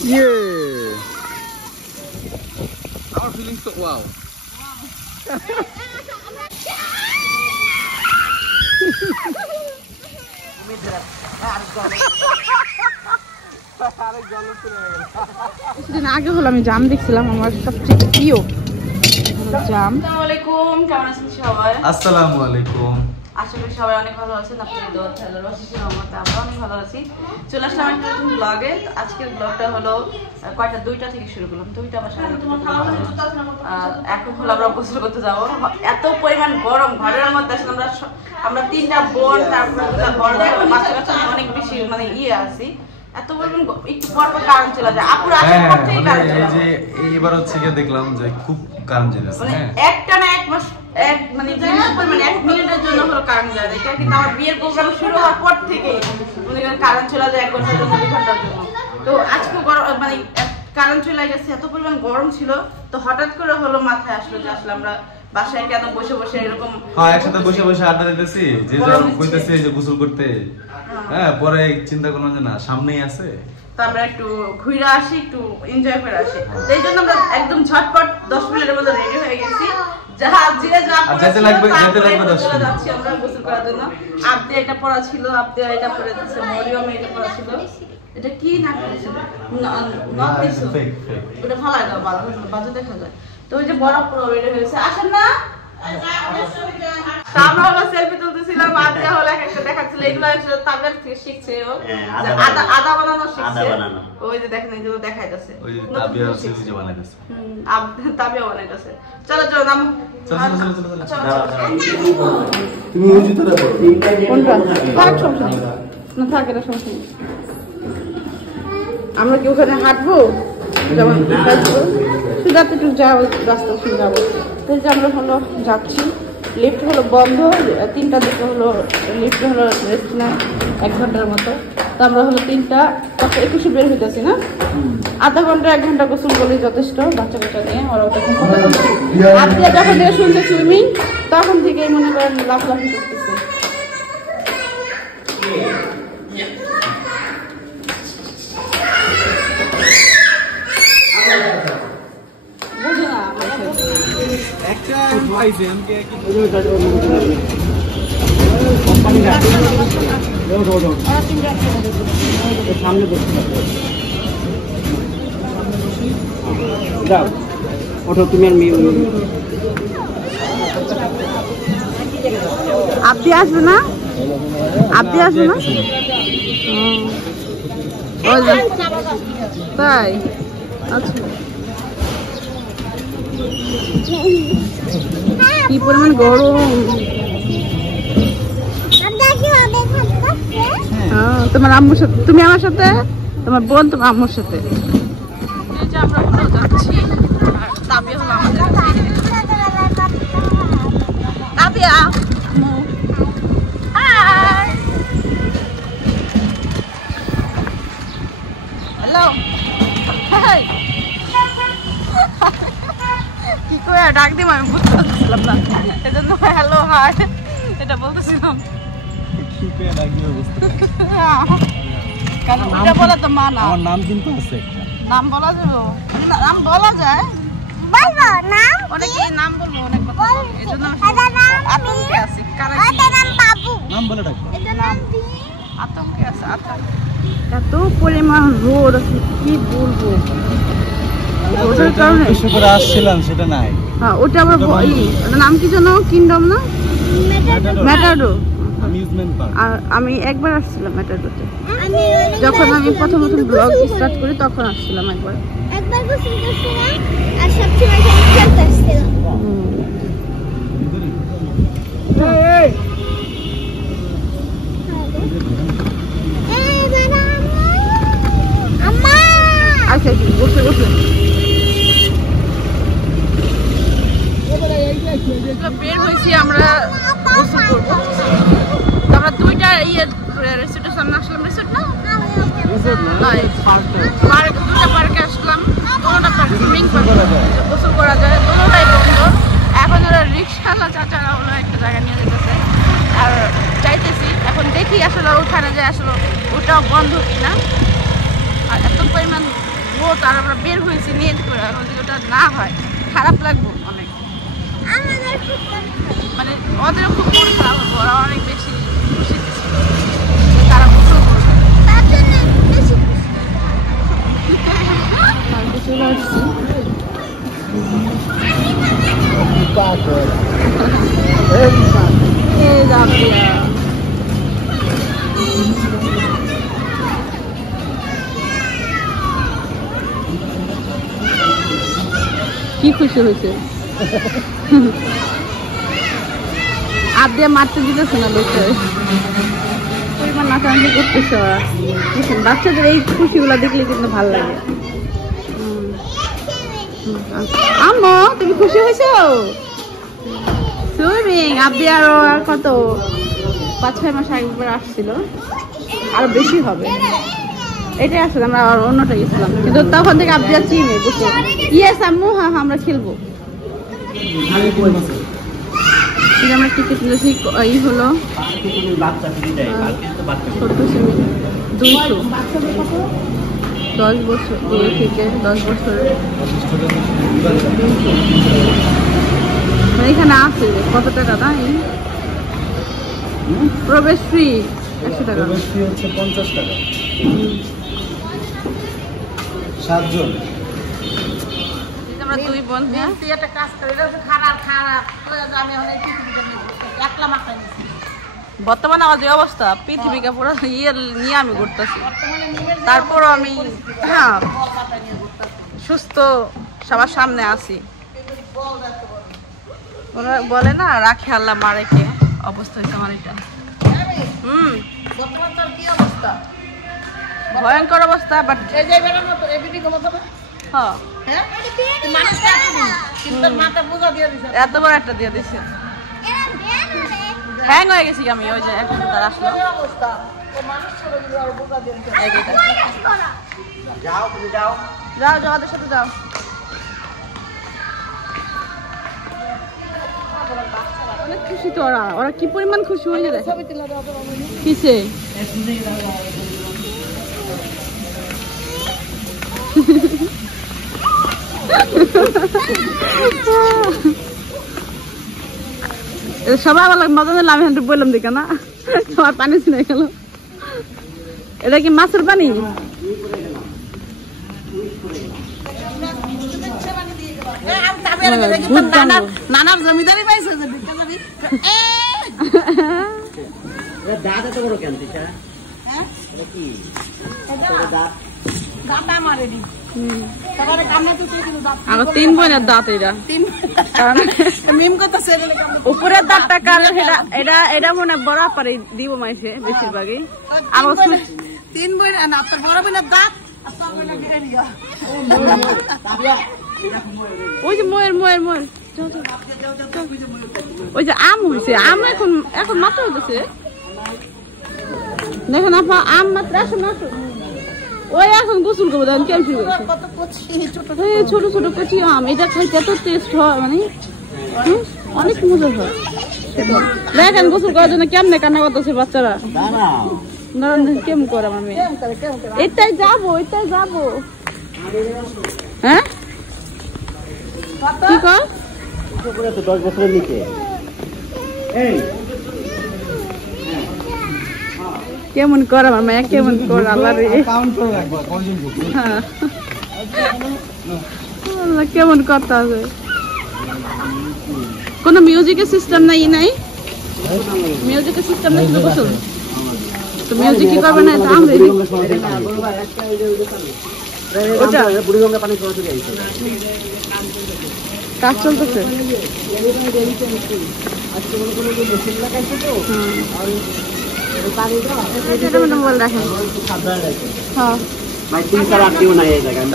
Our feelings so wow. কিছুদিন আগে হলো আমি জাম দেখছিলাম আমার সবচেয়ে প্রিয় জাম। আসসালামু আলাইকুম, কেমন আছেন সবাই? আসসালামু আলাইকুম। আশা করি সবাই অনেক ভালো আছেন। আপনাদের দোয়া আল্লাহর অশেষ রহমতে আমরা অনেক ভালো আছি। চলে আসলাম একটা নতুন ব্লগে। আজকের ব্লগটা হলো কয়টা 2টা থেকে শুরু করলাম, 2টা বা 2:30। এখন হলো আমরা গোসল করতে যাবো। এত পরিমাণ গরম ঘরের মধ্যে আসলে আমরা 3টা বোন, তারপর বড় বাচ্চা কাচ্চা অনেক বেশি মানে আছি। এত পরিমাণ একটু পর কারণ চলে যায়। আপুরা আসার পর থেকে কারণ চলে যায়। এইবার হচ্ছে কি দেখলাম যে খুব কারণ চলেছে, মানে একটা না এক মাস মানে মানে 1 মিনিটের জন্য হলো কারেন্ট যায়। এটা কিন্তু আমার বিয়ের প্রোগ্রাম শুরু হওয়ার পর থেকে কারেন্ট চলে যায় 1 ঘন্টার জন্য 2 ঘন্টার জন্য। তো আজকে মানে কারেন্ট চলে গেছে, এত পরিমাণ গরম ছিল। তো হঠাৎ করে হলো মাথায় আসলো যে আসলে আমরা বাসায় কেন বসে বসে এরকম একসাথে বসে বসে আড্ডা দিতেছি, যে কইতেছে যে গোসল করতে। হ্যাঁ, পরে চিন্তা করলাম যে না, সামনেই আছে, তো আমরা একটু ঘুরে আসি, একটু এনজয় করে আসি। এই জন্য আমরা একদম ঝটপট 10 মিনিটের মধ্যে রেডি হয়ে গেছি। যেতে লাগবে 10 মিনিট যাচ্ছি আমরা গোসল করার জন্য। আপনি এটা পড়া ছিল, আপনি এটা পরে দিচ্ছে, মরিয়ম এটা পড়া ছিল। এটা কি না করেছিল নট দিছ, ওটা ফালাই দাও, বাজে দেখা যায়। তো ওই যে বড় পুরো রেডি হয়েছে, আসেন না। আমরা হলো সেলফি তুলতেছিলাম, আদা হলো একটা দেখাচ্ছিল। এগুলো তাদের থেকে শিখছে, ও আদা বানানো শিখছে। ওই যে দেখেন, এই যে দেখাইতেছে, ওই যে তাবিয়া সিরিজে বানাইতেছে, তাবিয়া বানাইতেছে। চলো চলো নাম, তুমি ওই জুতোটা পরো। কোনটা থাক, সমস্যা নেই না, থাক, এটা সমস্যা নেই। আমরা কি ওখানে হাঁটবো? যেমন সুদাতে একটু যাও, রাস্তা শুনে যাবো। তো যে আমরা হলো যাচ্ছি, লিফট হলো বন্ধ। 3টার দিকে হলো লিফট হলো রেস্ট নেয় 1 ঘন্টার মতো। তো আমরা হলো 3টা 21 বের হইতেছি না, আধা ঘন্টা 1 ঘন্টা গোসল করলেই যথেষ্ট। বাচ্চা কাচ্চা নিয়ে ওরা তখন আপনি যখন থেকে শুনছে সুইমিং, তখন থেকেই মনে করেন লাফলাফি করতেছে। বুঝে না একটা ভাইছে আমাকে কি সামনে বসতে যাও, ওঠো তুমি আর মেয়ে। আপনি আসবে না? আপনি আসবে না? তাই আচ্ছা, কি পরিমাণ গরম। তোমার আম্মুর সাথে, তুমি আমার সাথে, তোমার বোন তোমার আম্মুর সাথে। আমরা হলো যাচ্ছি, তাবিয়া হলো আমাদের তাবিয়া। হ্যালো, কি করে ডাক দিব আমি বুঝতে পারছিলাম না, এজন্য হ্যালো হাই এটা বলতেছিলাম। কারণ ওটা বলা তো মানা। আমার নাম কিন্তু আছে, নাম বলা যাবে, নাম বলা যায়, বলবো নাম, অনেকে নাম বলবো, অনেক কথা বলবো, এজন্য আতঙ্কে আছি। নাম বাবু, নাম বলে ডাকবো, এটা নাম আতঙ্কে আছে। এত পরিমাণ রোদ আছে, কি বলবো। ওটার কারণে আসছিলাম, সেটা নাই। হ্যাঁ, ওটা আবার নাম কি যেন, কিংডম না ম্যাটাডো। আর আমি একবার আসছিলাম ম্যাটাডোতে, যখন আমি প্রথম ব্লগ স্টার্ট করি তখন আসছিলাম একবার। আচ্ছা বসে বসে বের হয়েছি আমরা গোসল করবো। আমরা 2টা রিসোর্টের সামনে আসলাম, রিসোর্ট না 2টা পার্কে আসলাম, 2টা পার্ক সুইমিং পার্ক গোসল করা যায়, 2টাই বন্ধ। এখন ওরা রিক্সাওয়ালা চাচারা হলো একটা জায়গা নিয়ে যেতেছে, আর চাইতেছি এখন দেখি আসলে ওখানে যে আসলে ওটাও বন্ধ কিনা। আর এত পরিমাণ আর আমরা বের হয়েছি নিয়ে করে, এখন যদি ওটা না হয় খারাপ লাগবে অনেক, মানে ওদেরও খুব মন খারাপ হবো, ওরা অনেক বেশি খুশি ছিল তারা গোসল করবে। চলে আসছি কি খুশি হয়েছে আর দিয়ে মারতে দিতেছে না লোকে পরিমাণ নাচানাচি করতেছে ওরা। বাচ্চাদের এই খুশিগুলো দেখলে কিন্তু ভালো লাগে। আম্মু তুমি খুশি হয়েছো? সুইমিং আব্দি আরো আর কত 5-6 মাস আগে আসছিল, আরো বেশি হবে। এটাই আসলে আমরা অন্যটা গেছিলাম, কিন্তু তখন থেকে আব্দি আর চিনি বুঝছো। ইয়েস আম্মু, হ্যাঁ আমরা খেলবো। আমরা টিকিট নিয়েছি, এই হলো 200 10 বছর 2 থেকে 10 বছরের এখানে আছে। কত টাকা না প্রবেশ ফ্রি? 100 টাকা। প্রবেশ ফি হচ্ছে 50 টাকা 7 জন। আমরা দুই বন্ধু একটা কাজ করি, খারাপ খারাপ আমি একলা মাথায় নিচ্ছি। বর্তমানে আমার যে অবস্থা, পৃথিবীকে পুরো ইয়ে নিয়ে আমি ঘুরতেছি, তারপরও আমি হ্যাঁ সুস্থ সবার সামনে আছি। ওরা বলে না রাখে আল্লাহ মারে কে, অবস্থা হয়েছে আমার এটা। ভয়ঙ্কর অবস্থা, বাট এত বড় একটা দিয়ে দিছে, হ্যাং হয়ে গেছি আমি। ওই যে এখন তার আসলো, যাও যাও ওদের সাথে যাও। অনেক খুশি তো ওরা, ওরা কি পরিমাণ খুশি হয়ে যায়। কিসে সবাই আমার মজা নিলাম, আমি একটু বললাম দেখে না সবার পানি ছিনে গেল। এটা কি মাছের পানি? নানার জমিদারি পাইছে আমার 3 বোনের দাঁত। উপরের দাঁতটা কারণ এটা মনে বড় পারে দিব মাইছে বেশিরভাগই। আমার 3 বোন আপনার বড় বোনের দাঁত, ওই যে ময়ের ময়ের ময়ের ওই যে আম হয়েছে, আম এখন মাত্র হতেছে। দেখেন আপা আম মাত্র আসুন আসুন। ওই এখন গোসল করবো, দেখেন কেমন শুরু করছে ছোট ছোট কচি আম। এটা খাইতে এত টেস্ট হয়, মানে অনেক মজা হয়। দেখেন গোসল করার জন্য কেমনে কান্না করতেছে বাচ্চারা। কেমন করে আমার মেয়ে, এটাই যাবো এটাই যাবো। হ্যাঁ কি কর 10 বছরের নিচে কেমন করে আমার মেয়ে, কেমন করে আল্লাহ রে, কেমন কথা আছে। কোন মিউজিকের সিস্টেম নাই? নাই মিউজিকের সিস্টেম নাই শুধু গোসল। তো মিউজিক কি করবে না? আমরা ওটা বুড়িগঙ্গা পানি কাজ চলতেছে।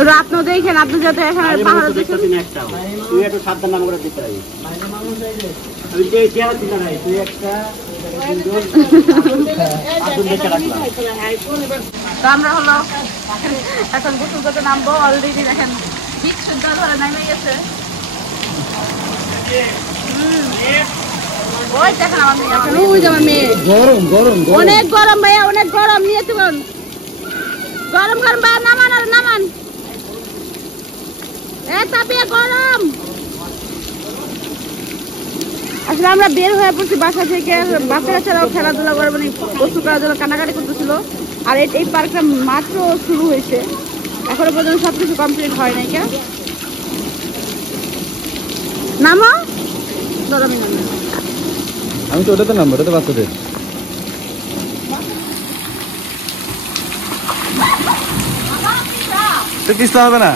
রাত ন দেখেন আপনি যাতে এখানে পাহাড় দেখেন তুই একটু সাবধান নাম করে দিতে পারি। আমরা হলো এখন গোসল করতে নামবো। অলরেডি দেখেন বিচ সুন্দর ধরে নামে গেছে। ওই দেখেন আমার মেয়ে, ওই যে আমার মেয়ে। গরম গরম অনেক গরম ভাইয়া, অনেক গরম। নিয়ে চলুন, গরম গরম ভাইয়া নামান আর নামান। গরম। আসলে আমরা বের হয়ে পড়ছি বাসা থেকে, বাচ্চারা ছাড়াও খেলাধুলা করে মানে গোসল করার জন্য কান্নাকাটি করতেছিল। আর এই পার্কটা মাত্র শুরু হয়েছে, এখনো পর্যন্ত সবকিছু কমপ্লিট হয় নাই। কে নামো, আমি তো ওটাতে নামবো, ওটাতে বাচ্চাদের তো পিছতে হবে না।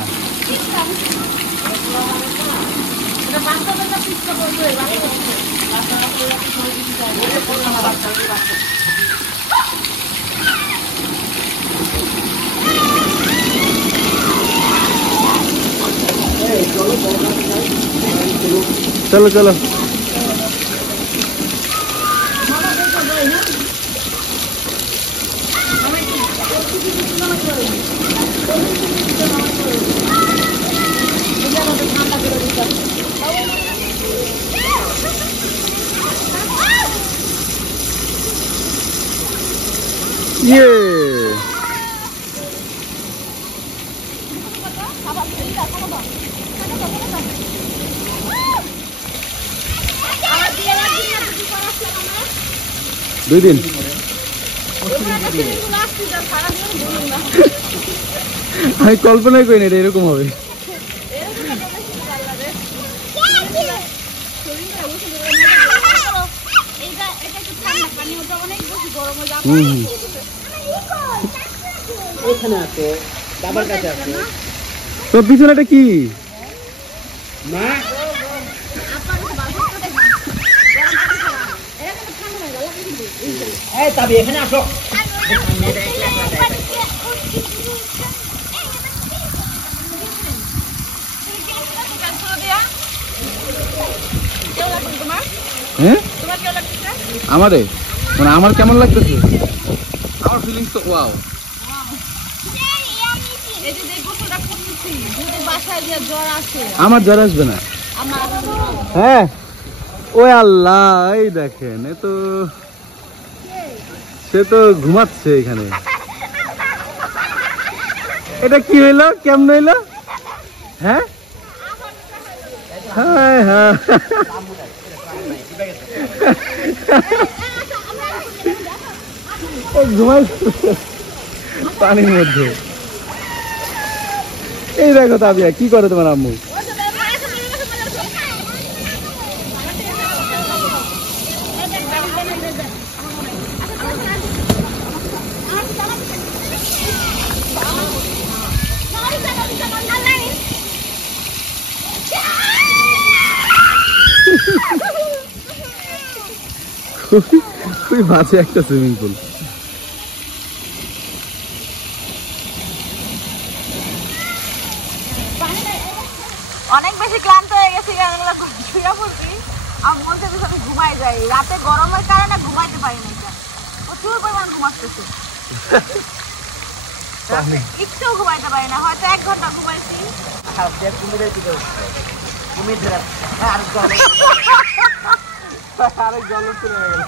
চলো চলো দুই দিন আমি কল্পনাই করি না এটা এরকম হবে। তোর পিছনেটা কি মা? এই তবে এখানে আসো। হ্যাঁ আমারে মানে আমার কেমন লাগতেছে, আমার ফিলিংস তো ওয়াও। আমার জ্বর আসবে না। হ্যাঁ ওই আল্লাহ, এই দেখেন এ তো সে তো ঘুমাচ্ছে এখানে। এটা কি হইলো, কেমন হইলো? হ্যাঁ হ্যাঁ হ্যাঁ ঘুমাই পানির মধ্যে। এই দেখো তাবিয়া কি করে তোমার আম্মু। খুবই বাজে একটা সুইমিং পুল। অনেক বেশি ক্লান্ত হয়ে গেছি, শুয়ে পড়ছি। আমার মন থেকে আমি ঘুমাই যাই, রাতে গরমের কারণে ঘুমাইতে পারি না, প্রচুর পরিমাণ ঘুমাচ্তেছে, একটুও ঘুমাইতে পারি না। হয়তো 1 ঘন্টা ঘুমাইছি। আরেক জল চলে গেল।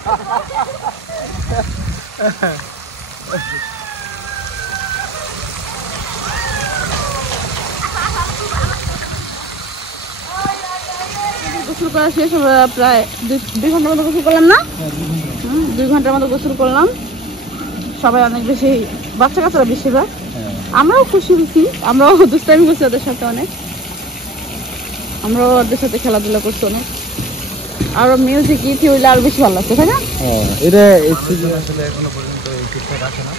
গোসল করা শেষ, আমরা প্রায় 2 ঘন্টার মতো গোসল করলাম না? 2 ঘন্টার মতো গোসল করলাম। সবাই অনেক বেশি, বাচ্চা কাচ্চারা বেশিরভাগ, আমরাও খুশি হয়েছি, আমরাও দুষ্টাইমি করছি ওদের সাথে অনেক, আমরাও ওদের সাথে খেলাধুলা করছি অনেক। আরো মিউজিক ইতি হইলে আরো বেশি ভালো লাগছে, তাই না? এটা আসলে এখনো পর্যন্ত এই ঠিকঠাক আছে না।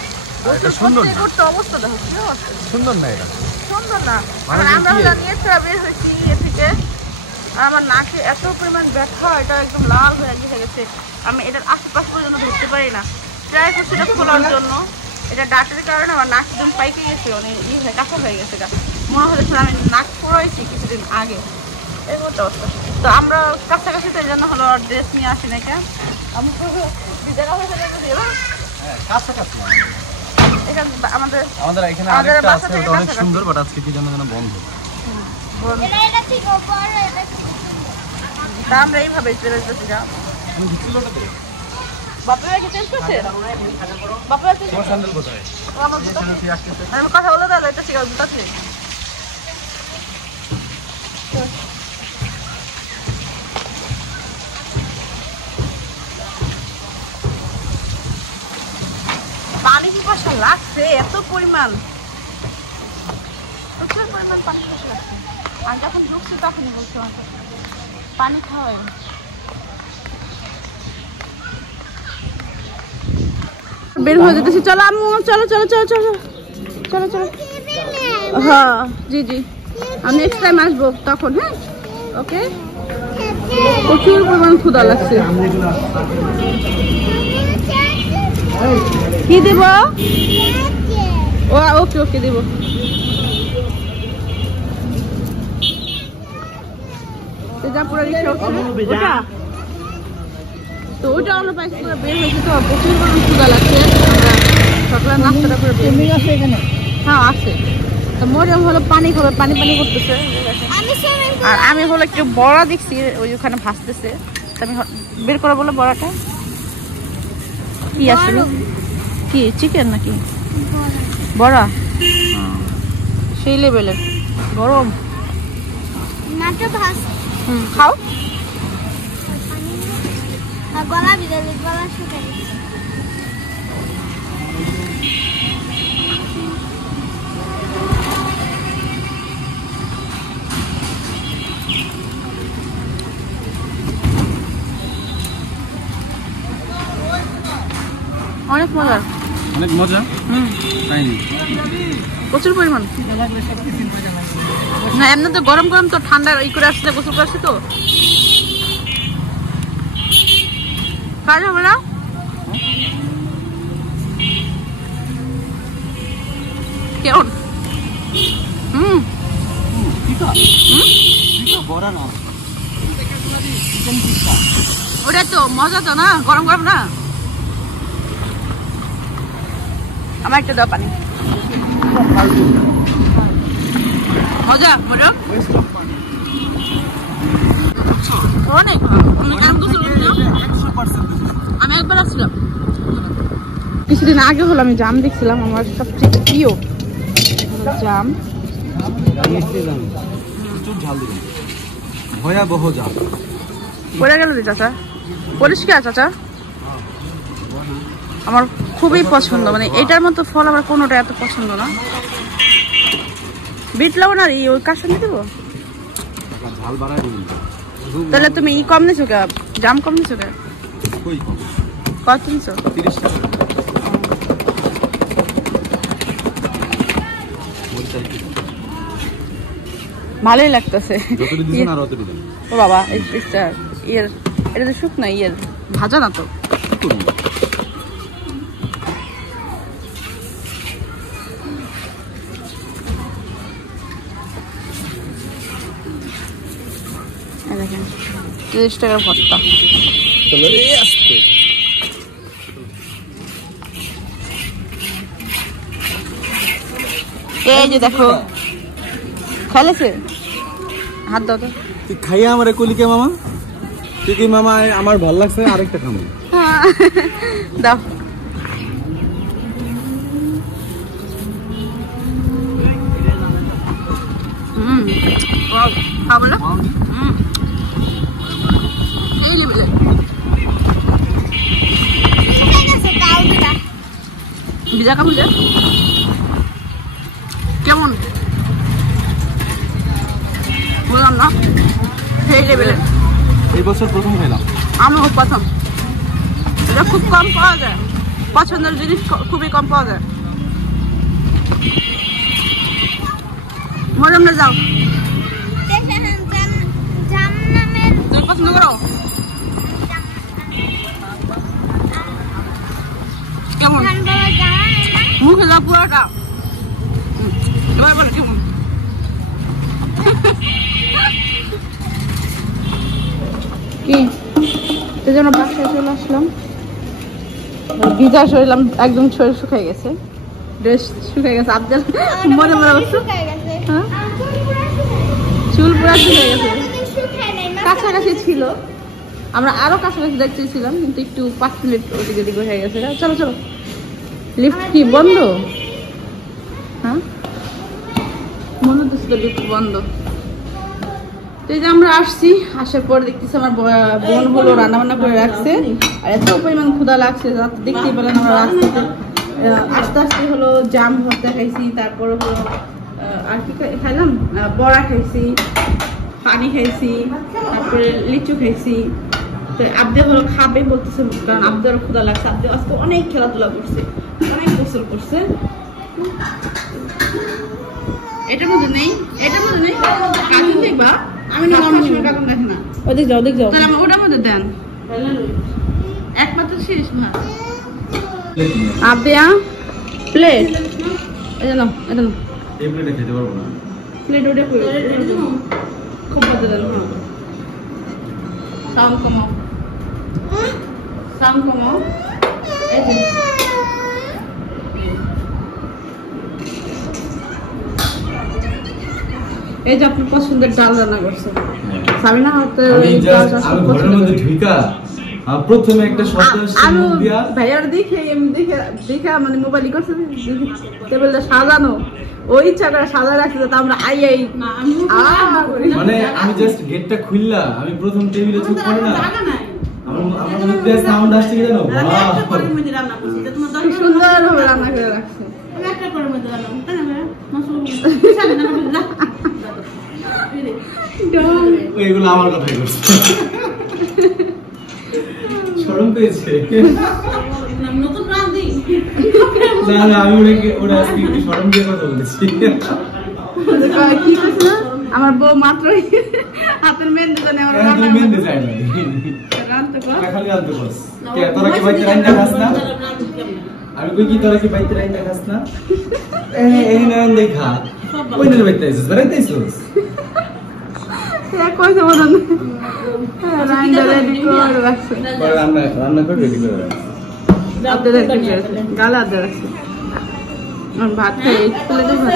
এটা সুন্দর না, অবস্থা দেখো কি অবস্থা, সুন্দর না, এটা সুন্দর না। আমরা হলো নিয়ে বের হয়েছি এ থেকে, আর আমার নাকে এত পরিমাণ ব্যথা, এটা একদম লাল হয়ে গেছে। আমি এটার আশেপাশ পর্যন্ত ধরতে পারি না, ট্রাই করছি এটা খোলার জন্য। এটা ডাক্তারের কারণে আমার নাক একদম পাইকে গেছে, অনেক কাঁচা হয়ে গেছে। মনে হচ্ছে আমি নাক পুরাইছি কিছুদিন আগে, এই মতো অবস্থা। তো আমরা কাছাকাছি তো এই জন্য হলো ড্রেস নিয়ে আসি না। কেন আমাদের এখানে আরেকটা আছে, ওটা অনেক সুন্দর, বাট আজকে কি জানো যেন বন্ধ। আমরা এইভাবে চলে যেতেছি। বাপেরা কি চেঞ্জ করছে? বাপেরা চেঞ্জ তোমার স্যান্ডেল কোথায়? আমি কথা বলে দাও, এটা শিখাও জুতা ছিল। পানি পিপাসা লাগছে, এত পরিমাণ, প্রচুর পরিমাণ পানি পিপাসা লাগছে। আর যখন ঢুকছি তখনই বলছি পানি খাওয়ায়। বের হয়ে যেতেছি, চলো আম্মু, চলো চলো চলো চলো চলো চলো। হ্যাঁ জি জি, আমি নেক্সট টাইম আসবো তখন। হ্যাঁ ওকে। প্রচুর পরিমাণ ক্ষুধা লাগছে। কি দেব? ও ওকে ওকে দেব। পুরো রিক্সা ওটা তো ওটা আমরা পাইছি, পুরো বের হয়েছে তো প্রচুর পরিমাণ ক্ষুধা লাগছে। সকালে নাস্তাটা করে বের হয়েছে এখানে। হ্যাঁ আছে। তো মরিয়ম হলো পানি খাবে, পানি পানি করতেছে। আর আমি হলো একটু বড়া দেখছি ওখানে ভাসতেছে, আমি বের করে বলো বড়াটা কি আসলে, কি চিকেন নাকি বড়া? সেই লেভেলের গরম। খাও। গলা ভিতরে গলা শুকাই অনেক মজা, অনেক মজা। প্রচুর পরিমাণ। না এমনি তো গরম গরম তো, ঠান্ডা ই করে আসছে, গোসল করে আসছে তো কাজ হবে না। কেমন? ওটা তো মজা তো না, গরম গরম না। আমার একটা দাও পানি। মজা মজা অনেক। আমি একবার আসছিলাম কিছুদিন আগে, হলো আমি জাম দেখছিলাম, আমার সবচেয়ে প্রিয় জাম। ভয়াবহ জাম পড়ে গেল চাচা, পরিষ্কার চাচা। আমার খুবই পছন্দ, মানে এটার মতো ফল আমার কোনোটা এত পছন্দ না। বিট লবণ আর ওই কাশনি দেবো, তাহলে তুমি ই কম নিছো কে, জাম কম নিছো কে? কত নিছো? 30 টাকা। ভালোই লাগতেছে। ও বাবা ইয়ের, এটা তো শুকনা ইয়ের, ভাজা না তো। দেখেন 30 টাকার ভর্তা। এই যে দেখো খাইলেছে, হাত দাও তো। তুই খাইয়া আমার কলিকে মামা, তুই কি মামা আমার ভালো লাগছে, আরেকটা খাবো। দাও। খাবো না। এই লেভেলে ভিজা কামড় দে। কেমন বললাম না, সেই লেভেলে। এই বছর প্রথম খাইলাম। আমিও প্রথম। এটা খুব কম পাওয়া যায়, পছন্দের জিনিস খুবই কম পাওয়া যায়। মজা যাও, তুমি পছন্দ করো? কেমন মুখে যাও পুরোটা, এবার বলো কেমন? কি সেজন্য বাসায় চলে আসলাম। ভিজা শরীর একদম শরীর শুকিয়ে গেছে, ড্রেস শুকিয়ে গেছে। আফজাল মনে মনে অবস্থা, চুল পুরা শুকিয়ে গেছে। কাছাকাছি ছিল, আমরা আরো কাছাকাছি দেখতেছিলাম, কিন্তু একটু 5 মিনিট ওদিকে দিকে হয়ে গেছে। চলো চলো। লিফট কি বন্ধ? হ্যাঁ মনে হচ্ছে লিফট বন্ধ। তো এই যে আমরা আসছি, আসার পর দেখতেছি আমার বোন হলো রান্না বান্না করে রাখছে। আর এত পরিমাণ ক্ষুধা লাগছে দেখতেই পেলেন। আমরা রাস্তাতে আস্তে আস্তে হলো জাম ভর্তা খাইছি, তারপর হলো আর কি খাইলাম, বড়া খাইছি, পানি খাইছি, তারপরে লিচু খাইছি। তো আব্দে হলো খাবে বলতেছে, কারণ আব্দের ক্ষুধা লাগছে। আব্দে আজকে অনেক খেলাধুলা করছে, অনেক গোসল করছে। এটার মধ্যে নেই, এটার মধ্যে নেই, কার্টুন দেখবা? আমি না আমার সময় কার্টুন দেখি না। ওদিক যাও, ওদিক যাও। তাহলে আমার ওটার মধ্যে দেন, একমাত্র শেষ ভাত। আব্দিয়া প্লেট, এটা নাও, এটা নাও। এই প্লেটে খেতে পারবো না। প্লেট ওটা করে খুব মজা দেন। সাউন্ড কমাও, সাউন্ড কমাও। এই যে এই যে আপনার পছন্দের ডাল রান্না করছে সাবিনা। আমি ঘরের মধ্যে ঢুকা প্রথমে একটা শব্দ আসছে মুখ দিয়া, ভাইয়ার দেখে দেখে মানে মোবাইল করছে, টেবিলটা সাজানো, ওই ইচ্ছা করে সাজা রাখছে। তো আমরা আই মানে আমি জাস্ট গেটটা খুললা, আমি প্রথম টেবিলে চুপ করে না, আমার মুখ দিয়ে সাউন্ড আসছে কি জানো, সুন্দর ভাবে রান্না করে রাখছে। এগুলো আমার কথাই করছে, শরম পেয়েছে। না না, আমি ওরা আজকে একটু শরম দিয়ে কথা বলেছি। কি করছে আমার বউ মাত্রই হাতের মেহেন্দি জানে, আমার মেহেন্দি চাই না, রান্তে কর, খালি রান্তে বস। কে তোরা কি বাইতে রান্না খাস না? আমি কই কি তোরা কি বাইতে রান্না খাস না? এই না দেখা ওই দিন বাইতে আইছিস, বেরাইতে আইছিস। কইছে বলেন রান্না রেডি করে রাখছে, রান্না করে রেডি করে রাখছে। আপনাদের গালা রাখছে। ভাত খাই প্লেটে ভাত